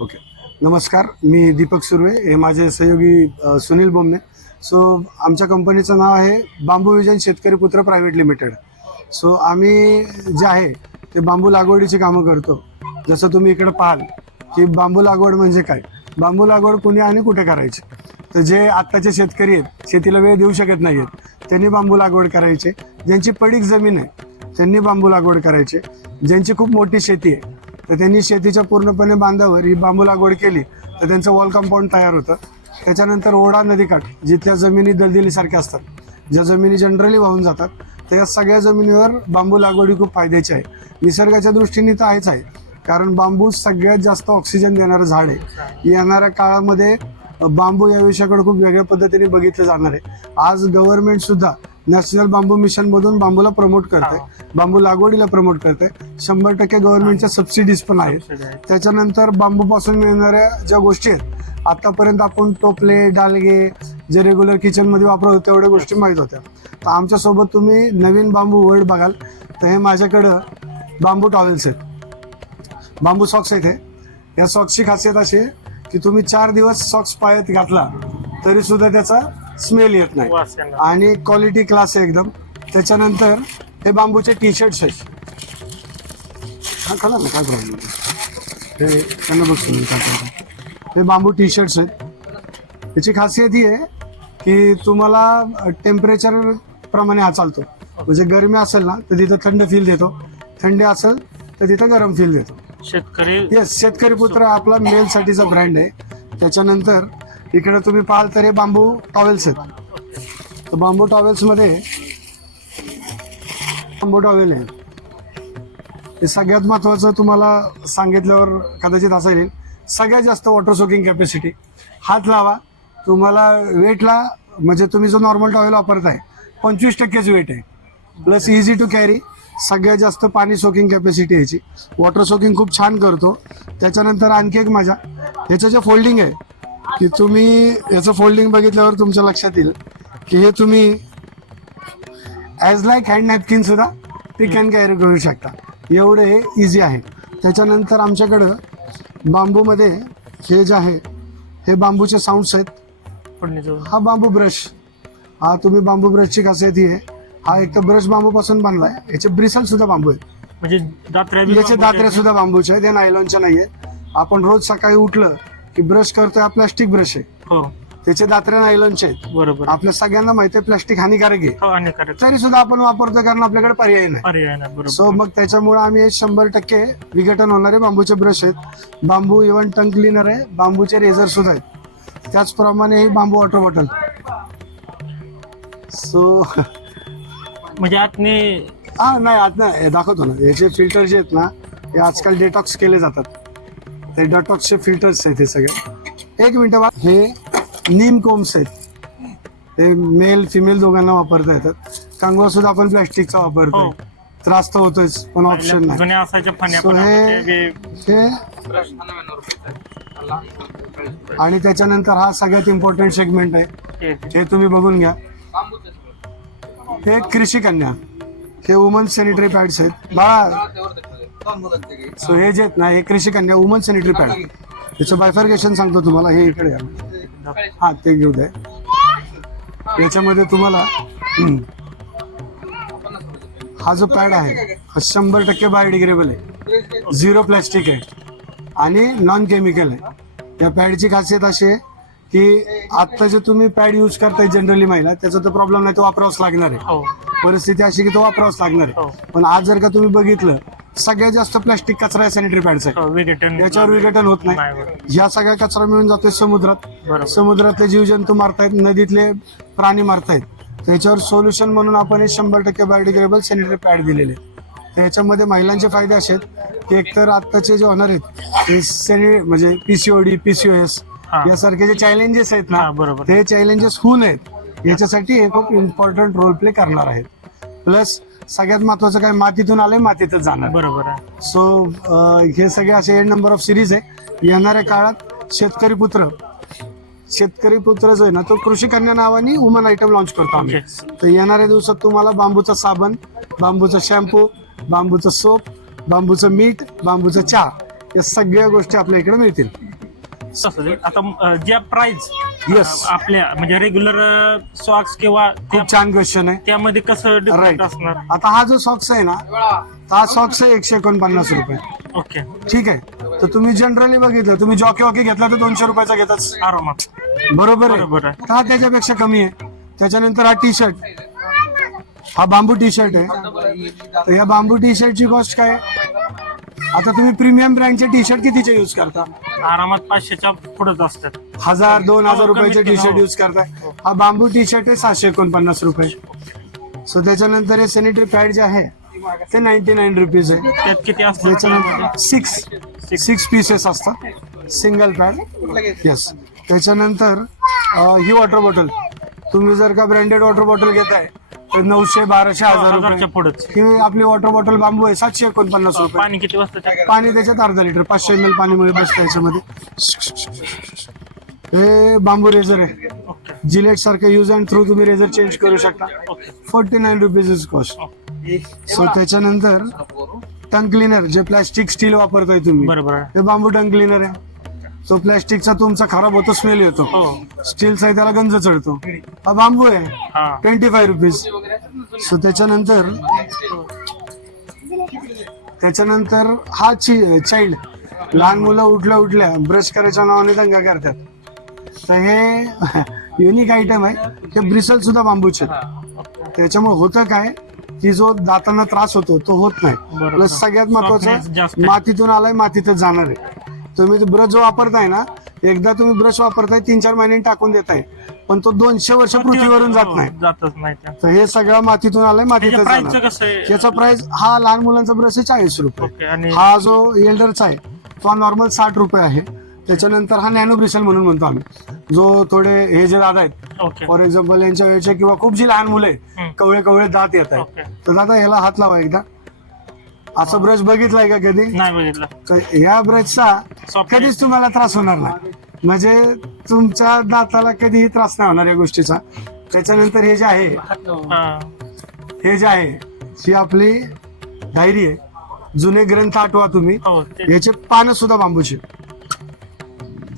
Okay. नमस्कार मी दीपक सुर्वे हे माझे सहयोगी सुनील बोमने. सो आमच्या कंपनीचं नाव आहे बांबू विजन शेतकरी पुत्र प्रायव्हेट लिमिटेड. सो आम्ही जे आहे ते बांबू लागवडीची कामं करतो. जसं तुम्ही इकडे पाहाल की बांबू लागवड म्हणजे काय? बांबू लागवड कुणी आणि कुठे करायची? तर जे आत्ताचे शेतकरी आहेत शेतीला वेळ देऊ शकत नाही आहेत त्यांनी बांबू लागवड करायचे. ज्यांची पडीक जमीन आहे त्यांनी बांबू लागवड करायचे. ज्यांची खूप मोठी शेती आहे तर त्यांनी शेतीच्या पूर्णपणे बांधावर ही बांबू लागवड केली. तर त्यांचं वॉल कंपाऊंड तयार होतं. त्याच्यानंतर ओढा नदीकाठ जिथल्या जमिनी दलदलीसारख्या असतात ज्या जमिनी जनरली वाहून जातात त्या सगळ्या जमिनीवर बांबू लागवडी खूप फायद्याची आहे. निसर्गाच्या दृष्टीने तर आहेच आहे. कारण बांबू सगळ्यात जास्त ऑक्सिजन देणारं झाड आहे. येणाऱ्या काळामध्ये बांबू या विषयाकडे खूप वेगळ्या पद्धतीने बघितलं जाणार आहे. आज गव्हर्नमेंट सुद्धा नॅशनल बांबू मिशन मधून बांबूला प्रमोट करते बांबू लागवडीला प्रमोट करते शंभर टक्के गव्हर्नमेंटच्या सबसिडीज पण आहेत. त्याच्यानंतर बांबूपासून मिळणाऱ्या ज्या गोष्टी आहेत आतापर्यंत आपण टोपले डालगे जे रेग्युलर किचनमध्ये वापरतो तेवढ्या गोष्टी माहीत होत्या. तर आमच्यासोबत तुम्ही नवीन बांबू वर्ड बघाल. तर हे माझ्याकडं बांबू टॉवेल्स आहेत. बांबू सॉक्स आहेत हे. या सॉक्सची खासियत अशी आहे की तुम्ही चार दिवस सॉक्स पायात घातला तरी सुद्धा त्याचा स्मेल येत नाही. येणार. आणि क्वालिटी क्लास आहे एकदम. त्याच्यानंतर हे बांबूचे टी शर्ट्स आहेत हा खाला ना काय प्रॉब्लेम हे त्यांना बघतो मी काय करतो हे बांबू टी शर्ट्स आहेत याची खासियत ही आहे की तुम्हाला टेम्परेचर प्रमाणे हा चालतो. म्हणजे गरमी असेल ना तर तिथं थंड फील देतो. थंडी असेल तर तिथं गरम फील देतो. शेतकरी येस शेतकरी पुत्र आपला मेल साठीचा ब्रँड आहे. त्याच्यानंतर इकडे तुम्ही पाहाल तर हे बांबू टॉवेल्स आहेत. तर बांबू टॉवेल्समध्ये बांबू टॉवेल आहे. हे सगळ्यात महत्त्वाचं तुम्हाला सांगितल्यावर कदाचित असं येईल. सगळ्यात जास्त वॉटर सोकिंग कॅपॅसिटी हात लावा. तुम्हाला वेटला म्हणजे तुम्ही जो नॉर्मल टॉवेल वापरताय पंचवीस टक्केच वेट आहे. प्लस इझी टू कॅरी सगळ्यात जास्त पाणी सोकिंग कॅपॅसिटी याची. वॉटर सोकिंग खूप छान करतो. त्याच्यानंतर आणखी एक माझ्या ह्याचं जे फोल्डिंग आहे की तुम्ही याचं फोल्डिंग बघितल्यावर तुमच्या लक्षात येईल की हे तुम्ही ॲज लाईक हँड नॅपकिन सुद्धा पिक अँड कॅरी करू शकता. एवढं हे इझी आहे. त्याच्यानंतर आमच्याकडं बांबूमध्ये हे जे आहे हे बांबूचे साऊंड्स आहेत. हा बांबू ब्रश हा तुम्ही बांबू ब्रशची खासियत ही आहे. हा एक तर ब्रश बांबूपासून बांधलाय याचे ब्रिसल सुद्धा बांबू आहेत. म्हणजे दात्र्या याचे बांबूचे दात्रे सुद्धा बांबूचे आहेत. हे नायलॉनचे नाही आहेत आपण रोज सकाळी उठलं की ब्रश करतोय हा प्लास्टिक ब्रश आहे. हो. त्याचे दात्रे नायलॉनचे आहेत. बरोबर. आपल्या सगळ्यांना माहिती आहे प्लास्टिक हानिकारक आहे. हो हानिकारक. तरी सुद्धा आपण वापरतो कारण आपल्याकडे पर्याय नाही. पर्याय नाही बरोबर. सो मग त्याच्यामुळे आम्ही हे शंभर टक्के विघटन होणारे बांबूचे ब्रश आहेत. बांबू इव्हन टंग क्लिनर आहे. बांबूचे रेझर सुद्धा आहेत. त्याचप्रमाणे ही बांबू वॉटर बॉटल सो म्हणजे आतने हा नाही आज नाही. हे दाखवतो ना. याचे फिल्टर जे आहेत ना हे आजकाल डेटॉक्स केले जातात. ते डेटॉक्सचे फिल्टर्स आहेत हे सगळे. एक मिनिट बा. हे नीम कोम्स आहेत. ते मेल फिमेल दोघांना वापरता येतात. कांगवा सुद्धा आपण प्लॅस्टिकचा हो. वापरतो त्रास तर होतोच पण ऑप्शन नाही. हे- हे आणि त्याच्यानंतर हा सगळ्यात इम्पॉर्टंट सेगमेंट आहे. हे तुम्ही बघून घ्या. हे कृषी कन्या. हे वुमन सॅनिटरी पॅड्स आहेत. बाळा सो हे जे ना हे कृषी कन्या वुमन सॅनिटरी पॅड याचं बायफर्गेशन सांगतो तुम्हाला हे इकडे या. हा ते घेऊ द्या याच्यामध्ये तुम्हाला हा जो पॅड आहे हा शंभर टक्के बायोडिग्रेबल आहे. झिरो प्लॅस्टिक आहे. आणि नॉन केमिकल आहे. या पॅडची खासियत अशी आहे की आत्ता जे तुम्ही पॅड यूज करताय जनरली महिला त्याचा तर प्रॉब्लेम नाही तो वापरावाच लागणार आहे. हो. परिस्थिती अशी की तो वापरावाच लागणार हो. आहे पण आज जर का तुम्ही बघितलं सगळ्यात जास्त प्लास्टिक कचरा आहे सॅनिटरी पॅडचा हो विघटन याच्यावर विघटन होत नाही. ह्या सगळ्या कचरा मिळून जातोय समुद्रात. समुद्रातले जीवजंतू मारतायत नदीतले प्राणी मारतायत. त्याच्यावर सोल्युशन म्हणून आपण हे शंभर टक्के बायोडिग्रेबल सॅनिटरी पॅड दिलेले त्याच्यामध्ये महिलांचे फायदे असे आहेत की एकतर आत्ताचे जे होणार आहेत ते सॅनि म्हणजे पीसीओडी पीसीओएस. यासारखे जे चॅलेंजेस आहेत ना बरोबर. ते चॅलेंजेस होऊ नयेत. याच्यासाठी हे खूप इम्पॉर्टंट रोल प्ले करणार आहेत. प्लस सगळ्यात महत्वाचं काय मातीतून आलंय मातीतच जाणार. बरोबर आहे. सो हे सगळे असे एड नंबर ऑफ सिरीज आहे. येणाऱ्या काळात शेतकरी पुत्र शेतकरी पुत्र जो आहे ना तो कृषी कन्या नावाने वुमन आयटम लॉन्च करतो आम्ही. तर येणाऱ्या दिवसात तुम्हाला बांबूचा साबण बांबूचा शॅम्पू बांबूचं सोप बांबूचं मीठ बांबूचं चहा या सगळ्या गोष्टी आपल्या इकडे मिळतील. आता ज्या प्राइस Yes. आपल्या म्हणजे रेग्युलर सॉक्स किंवा त्या- खूप छान क्वेश्चन आहे. त्यामध्ये कसं डिफरंट राईट असणार? आता हा जो सॉक्स आहे ना तर हा सॉक्स आहे एकशे एकोणपन्नास रुपये. ओके ठीक आहे. तर तुम्ही जनरली बघितलं तुम्ही जॉकी वॉकी घेतला तर दोनशे रुपयाचा घेताच. आरामात. बरोबर आहे. बरोबर आहे. तर हा त्याच्यापेक्षा कमी आहे. त्याच्यानंतर हा टी शर्ट हा बांबू टी शर्ट आहे. तर या बांबू टी शर्टची कॉस्ट काय आहे? आता तुम्ही प्रीमियम ब्रँडचे टी शर्ट कितीचे यूज करता? आरामात पाचशेच्या पुढेच असतात. हजार दोन हजार हो, रुपयाचे कमीत टी शर्ट यूज करताय. हा बांबू टी शर्ट आहे सातशे एकोणपन्नास रुपये. सो त्याच्यानंतर हे सॅनिटरी पॅड जे आहे ते नाईन्टी नाईन रुपीज आहे. त्यात किती असतात त्याच्यानंतर सिक्स सिक्स पीसेस असतात. सिंगल पॅड येस त्याच्यानंतर अं, ही वॉटर बॉटल तुम्ही जर का ब्रँडेड वॉटर बॉटल घेताय तर नऊशे बाराशे हजार हजारच्या रुपये पुढेच. ही आपली वॉटर बॉटल बांबू आहे सातशे एकोणपन्नास रुपये. पाणी किती वाजता? पाणी त्याच्यात अर्धा लिटर पाचशे एम एल पाणी मिळेल बसतं याच्यामध्ये. हे बांबू रेझर आहे. ओके. जिलेट सारखं यूज अँड थ्रू तुम्ही रेझर चेंज करू शकता. Okay. Forty nine rupees is cost so त्याच्यानंतर टंग क्लिनर जे प्लॅस्टिक स्टील वापरताय तुम्ही. बरोबर आहे. हे बांबू टंग क्लिनर आहे. तो प्लॅस्टिकचा तुमचा खराब होतो स्मेल येतो. हो. स्टीलचा आहे त्याला गंज चढतो. हा बांबू आहे. हा. ट्वेंटी फाय रुपीज सो त्याच्यानंतर त्याच्यानंतर हा ची चाइल्ड लहान मुलं उठल्या उठल्या ब्रश करायच्या नावाने दंगा करतात. तर हे युनिक आयटम आहे. हे ब्रिसल सुद्धा बांबूचे. त्याच्यामुळे होतं काय की जो दातांना त्रास होतो तो होत नाही. प्लस सगळ्यात महत्वाचं. मातीतून आलाय मातीतच जाणार आहे. तुम्ही ब्रश जो वापरताय ना एकदा तुम्ही ब्रश वापरताय तीन चार महिन्यांनी टाकून देताय. पण तो दोनशे वर्ष पृथ्वीवरून जात हो, नाही. जातच नाही त्या. तर हे सगळं मातीतून आलंय मातीतच त्याच्या कसं आहे? याचा प्राइस हा लहान मुलांचा ब्रश आहे चाळीस रुपये. ओके आणि हा जो एल्डरचा आहे तो नॉर्मल साठ रुपये आहे. त्याच्यानंतर हा नॅनो ब्रिसल म्हणून म्हणतो आम्ही. जो थोडे हे जे दादा आहेत ओके. फॉर एक्झाम्पल यांच्या वेळचे किंवा खूप जी लहान मुलं हम्म. कवळे कवळे दात येत ओके. आहेत तर दादा याला हात लावा एकदा. असा ब्रश बघितलाय का कधी? नाही बघितलं. ब्रशचा Soft कधीच तुम्हाला त्रास होणार नाही. म्हणजे तुमच्या दाताला कधीही त्रास नाही होणार या गोष्टीचा. त्याच्यानंतर हे जे आहे हा. हे जे आहे ही आपली डायरी आहे. जुने ग्रंथ आठवा तुम्ही. हो ते याचे पानं सुद्धा बांबूचे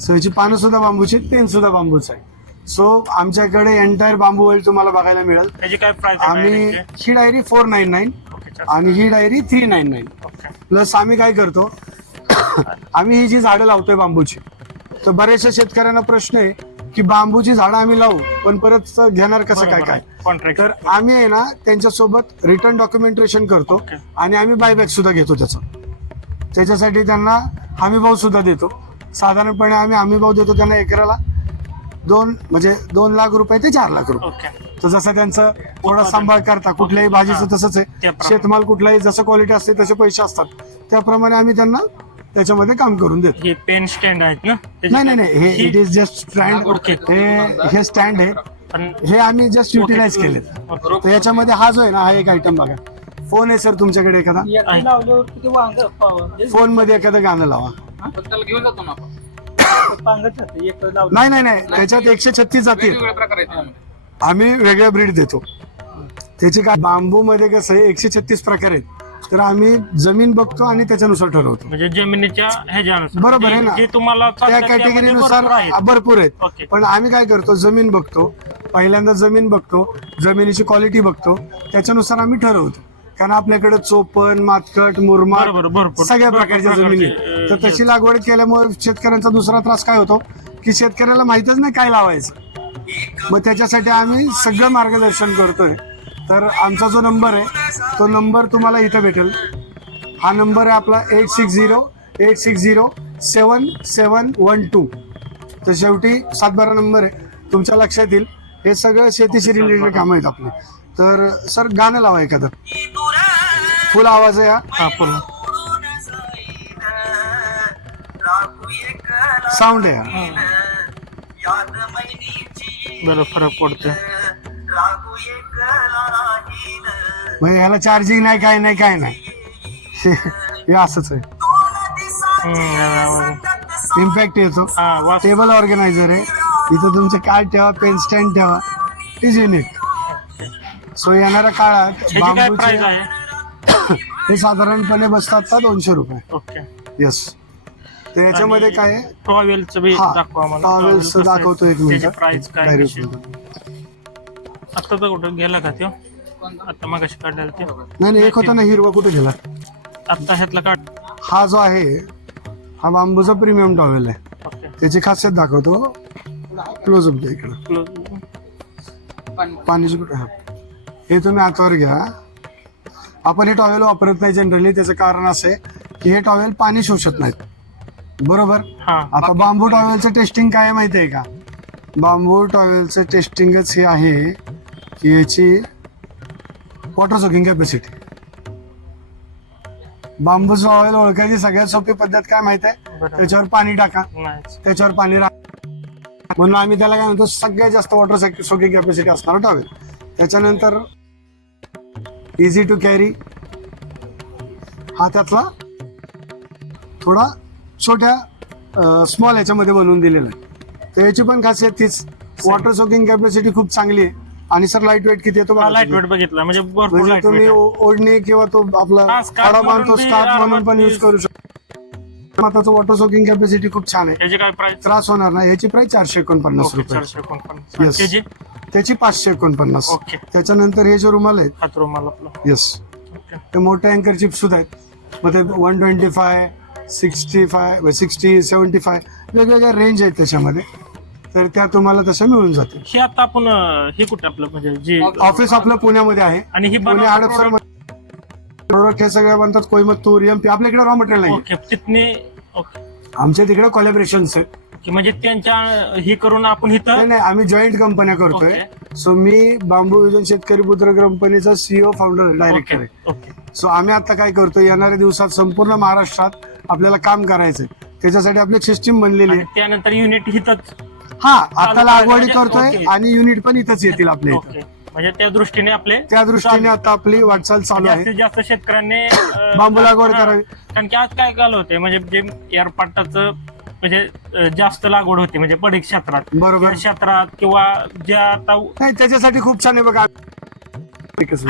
सो याची पानं सुद्धा बांबूची पेन सुद्धा बांबूच आहे. सो आमच्याकडे एंटायर बांबू ऑइल तुम्हाला बघायला मिळेल. त्याची काय प्राइस आम्ही ही डायरी फोर नाईन नाईन आणि ही diary three nine nine plus आम्ही काय करतो आम्ही ही जी झाडं लावतोय बांबूची तर बऱ्याचशा शेतकऱ्यांना प्रश्न आहे की बांबूची झाडं आम्ही लावू पण परत घेणार कसं काय काय? तर आम्ही आहे ना त्यांच्यासोबत रिटर्न डॉक्युमेंटेशन करतो. आणि आम्ही बायबॅक सुद्धा घेतो त्याचा. त्याच्यासाठी त्यांना हमी भाव सुद्धा देतो. साधारणपणे आम्ही हमी भाव देतो त्यांना एकराला दोन म्हणजे दोन लाख रुपये ते चार लाख रुपये. तर जसं त्यांचं थोडा सांभाळ करता कुठल्याही भाजीचं तसंच आहे. शेतमाल कुठलाही जसं क्वालिटी असते तसे पैसे असतात. त्याप्रमाणे आम्ही त्यांना त्याच्यामध्ये काम करून देतो. हे पेन स्टँड आहेत ना? नाही नाही नाही. हे it is just stand okay. हे हे स्टँड आहे. हे आम्ही जस्ट युटिलाइज केलेत. ओके. तर याच्यामध्ये हा जो आहे ना हा एक आयटम बघा. फोन आहे सर तुमच्याकडे एखादा? आहे. लावल्यावर किती वांग पाव- फोनमध्ये एखादं गाणं लावा. घेऊन जातो ना नाही नाही नाही. त्याच्यात एकशे छत्तीस जातील. आम्ही वेगळ्या ब्रीड देतो. त्याची काय बांबू मध्ये कसं आहे एकशे छत्तीस प्रकार आहेत. तर आम्ही जमीन बघतो आणि त्याच्यानुसार ठरवतो. म्हणजे जमिनीच्या ह्याच्यानुसार. बरोबर आहे ना. जे तुम्हाला त्या चालतं त्यामध्ये कॅटेगरीनुसार भरपूर आहेत. भरपूर आहेत. ओके. पण आम्ही काय करतो जमीन बघतो. पहिल्यांदा जमीन बघतो जमिनीची क्वालिटी बघतो. त्याच्यानुसार आम्ही ठरवतो. कारण आपल्याकडे चोपन मातकट मुरमाड बरोबर, भरपूर. सगळ्या भरपूर प्रकारच्या प्रकारचे, जमिनी तर तशी लागवड केल्यामुळे शेतकऱ्यांचा दुसरा त्रास काय होतो? की शेतकऱ्याला माहितच नाही काय लावायचं. मग त्याच्यासाठी आम्ही सगळं मार्गदर्शन करतोय. तर आमचा जो नंबर आहे तो नंबर तुम्हाला इथं भेटेल. हा नंबर आहे आपला eight six zero eight six zero seven seven one two. तर शेवटी सातबारा नंबर आहे. तुमच्या लक्षात येईल. हे सगळं शेतीशी रिलेटेड कामं आहेत आपले. तर सर गाणं लावा एखादं. फुल आवाज आहे हा. पूर्ण साऊंड आहे हा. बरं फरक पडतोय. म्हणजे ह्याला चार्जिंग नाही काय नाही काय नाही. हे असंच आहे. इम्पॅक्ट येतो. हा टेबल ऑर्गनायझर आहे. इथं तुमचे कार्ड ठेवा पेन स्टँड ठेवा. इज युनिक सो येणाऱ्या काळात ह्याची काय प्राइस बांबूचे आहे? हे साधारणपणे बसतात का दोनशे रुपये? ओके. येस तर याच्यामध्ये काय आहे? टॉवेलचं बी हा, दाखवा आम्हाला. टॉवेल्स टॉवेल कसं आहे, दाखवतो एक मिनिट. प्राइस काय Direct कशी बोलतो. आता तर कुठं गेला का त्यो? आता मग कशी काढलेला ते. नाही नाही एक होता ना हिरवा कुठे गेला? आता ह्यातला काढ. हा जो आहे हा बांबूचा प्रीमियम टॉवेल आहे. ओके. त्याची खासियत दाखवतो. क्लोजअप द्या इकडं. क्लोज पण कुठे? हा. हे तुम्ही हातावर घ्या. आपण हे टॉवेल वापरत नाही जनरली त्याचं कारण असं आहे की हे टॉवेल पाणी शोषत नाहीत. बरोबर? हा. आता बांबू टॉवेलचं टेस्टिंग काय आहे माहिती आहे का? बांबू टॉवेलचं टेस्टिंगच हे आहे की याची वॉटर सोकिंग कॅपॅसिटी बांबूचं ऑइल ओळखायची सगळ्यात सोपी पद्धत काय माहिती आहे त्याच्यावर पाणी टाका. त्याच्यावर पाणी राख म्हणून आम्ही त्याला काय म्हणतो सगळ्यात जास्त वॉटर सोकिंग कॅपॅसिटी असणारा टॉवेल. त्याच्यानंतर इझी टू कॅरी हा त्यातला थोडा छोट्या स्मॉल याच्यामध्ये बनवून दिलेला आहे. तर याची पण खासियत तीच. वॉटर सोकिंग कॅपॅसिटी खूप चांगली आहे. आणि सर लाइट वेट किती येतो लाइट. वेट बघितला. म्हणजे भरपूर म्हणजे तुम्ही ओढणी किंवा तो आपला खडा बांधतो स्कार्फ म्हणून पण युज करू शकतो. माताचं वॉटर सोकिंग कॅपॅसिटी खूप छान आहे. त्याची काय प्राइस त्रास होणार नाही. याची प्राइस चारशे एकोणपन्नास रुपये. त्याची पाचशे एकोणपन्नास. त्याच्यानंतर हे जे रुमाल आहेत. हात रुमाल आपला. येस ते मोठे अँकर चिप सुद्धा आहेत. मग ते one twenty five sixty five sixty seventy five वेगवेगळ्या रेंज आहेत त्याच्यामध्ये. तर त्या तुम्हाला तशा मिळून जातील. हे आता आपण अं, हे कुठे आपलं म्हणजे जे ऑफिस आपलं पुण्यामध्ये आहे. आणि ही पुणे हडपसर प्रोडक्ट हे सगळे बनतात कोयमत्तूर एमपी आपल्या इकडे रॉ मटेरियल नाही ओके तिथने ओके. आमच्या तिकडे कोलॅबरेशन्स आहेत. की म्हणजे त्यांच्या हे करून आपण नाही इथं नाही आम्ही जॉईंट कंपन्या करतोय. सो मी बांबू विजन शेतकरी पुत्र कंपनीचा सीईओ फाउंडर डायरेक्टर ओके आहे. ओके सो आम्ही आता काय करतो येणाऱ्या दिवसात संपूर्ण महाराष्ट्रात आपल्याला काम करायचंय. त्याच्यासाठी आपली सिस्टीम बनलेली आणि आहे. त्यानंतर युनिट इथंच हा आता लागवडी करायचं करतोय म्हणजे- आणि युनिट पण इथंच येतील आपल्या इथं. ओके म्हणजे त्या दृष्टीने आपले त्या दृष्टीने आता आपली वाटचाल चालू आहे. जास्तीत जास्त शेतकऱ्यांनी अं, बांबू लागवड. करावी. कारण की आज काय झालं होते म्हणजे जे एअरपाटाचं म्हणजे जास्त लागवड होते म्हणजे पडीक क्षेत्रात. बरोबर. क्षेत्रात किंवा ज्या आता नाही त्याच्यासाठी खूप छान आहे बघा.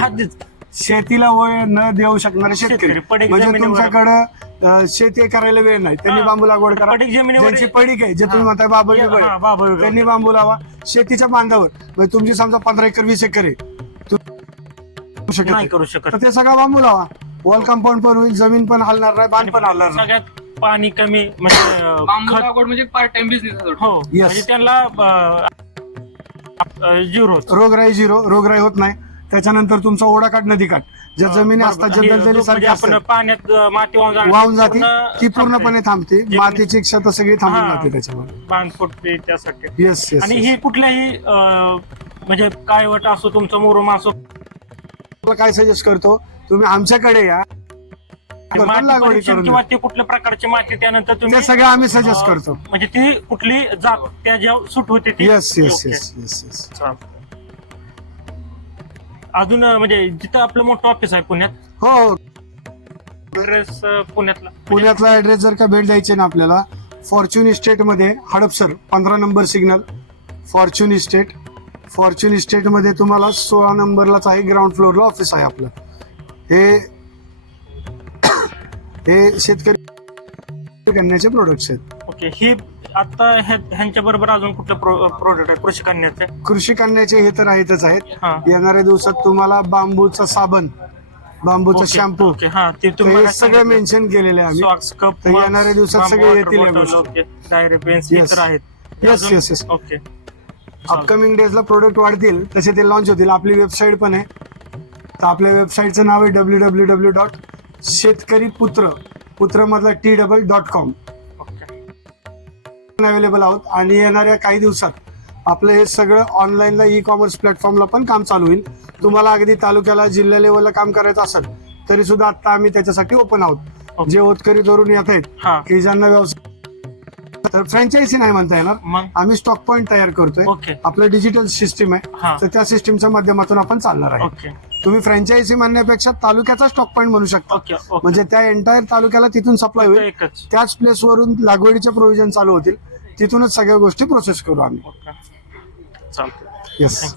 हद्दीच शेतीला वय न देऊ शकणारे शेतकरी, शेतकरी पडीक म्हणजे जमिनीवर- तुमच्याकडं अं, शेती करायला वेळ नाही. त्यांनी हा. बांबू लागवड करा. पडीक जमिनीवर- ज्यांची पडीक आहे जे तुम्ही हा. म्हणताय बाबा हा, बिबळ. त्यांनी बांबू लावा. शेतीच्या बांधावर म्हणजे तुमची समजा पंधरा एकर वीस एकर आहे. तू शकत नाही नाही. करू शकत. तर ते सगळं बांबू लावा. वॉल कंपाऊंड पण होईल जमीन पण हलणार नाही बांध पण हलणार नाही. सगळ्यात पाणी कमी म्हणजे अं, बांबू खत लागवड म्हणजे पार्ट टाइम बिझनेस हो Yes. म्हणजे त्यांना झिरो रोगराई झिरो रोगराई होत नाही. त्याच्यानंतर तुमचा ओढा काठ नदी काठ ज्या जमिनी असतात ज्या दलदली म्हणजे आपण असतात. पाण्यात अं, माती वाहून जाणार, वाहून जाते पूर्ण ती पूर्णपणे थांबते. जमिनी- मातीची क्षत सगळी थांबून हा. जाते त्याच्यामध्ये. बांध फुटते त्यासाठी. येस येस आणि ही कुठल्याही अं, म्हणजे कायवट असो तुमचा मुरुम असो काय सजेस्ट करतो? तुम्ही आमच्याकडे या. माती लागवडी परीक्षण करून किंवा. ते कुठल्या प्रकारची माती त्यानंतर तुम्ही सगळं आम्ही सजेस्ट करतो. म्हणजे ती कुठली जात त्या ज्या सूट होते ती? Yes yes. Yes yes yes. अजून अं, म्हणजे जिथं आपलं मोठं ऑफिस आहे पुण्यात? हो. ऍड्रेस पुण्यातला? पुण्यातला ऍड्रेस जर का भेट द्यायची ना आपल्याला फॉर्च्युन इस्टेटमध्ये हडपसर पंधरा number signal fortune estate fortune इस्टेटमध्ये तुम्हाला सोळा नंबरलाच आहे ग्राउंड फ्लोअरला ऑफिस आहे आपलं. हे हे शेतकरी करण्याचे प्रोडक्ट्स आहेत. ओके ही आता ह्यांच्या बरोबर अजून कुठलं प्रोडक्ट आहे? कृषी कन्याचे? कृषी कन्याचे हे तर आहेतच आहेत. येणाऱ्या दिवसात तुम्हाला बांबूचा साबण बांबूचा ओके, शॅम्पू ओके हा ते हे सगळं सांगितलं. मेन्शन केलेले आहे आम्ही. तर येणाऱ्या दिवसात सगळे येतील या गोष्टी. Diary pens Yes. तर आहेत. Yes, अजून- yes, yes. ओके. अपकमिंग डेजला प्रोडक्ट वाढतील तसे ते लॉन्च होतील. आपली वेबसाईट पण आहे. तर आपल्या वेबसाईटचं नाव आहे W W W dot Shetkari पुत्र पुत्र मधला T double dot com available आहोत आणि येणाऱ्या काही दिवसात आपलं हे सगळं ऑनलाईनला ई कॉमर्स प्लॅटफॉर्मला पण काम चालू होईल. तुम्हाला अगदी तालुक्याला जिल्हा लेवलला काम करायचं असेल तरी सुद्धा आता आम्ही त्याच्यासाठी ओपन आहोत. जे होतकरी तरुण येत आहेत की ज्यांना व्यवसाय तर फ्रँचायझी नाही म्हणता येणार. आम्ही स्टॉक पॉईंट तयार करतोय. आपलं डिजिटल सिस्टीम आहे. तर त्या सिस्टीमच्या माध्यमातून आपण चालणार आहे. ओके तुम्ही फ्रँचायझी म्हणण्यापेक्षा तालुक्याचा स्टॉक पॉईंट म्हणू शकता. म्हणजे त्या एंटायर तालुक्याला तिथून सप्लाय होईल. त्याच प्लेसवरून लागवडीचे प्रोव्हिजन चालू होतील. तिथूनच सगळ्या गोष्टी प्रोसेस करू आम्ही. येस.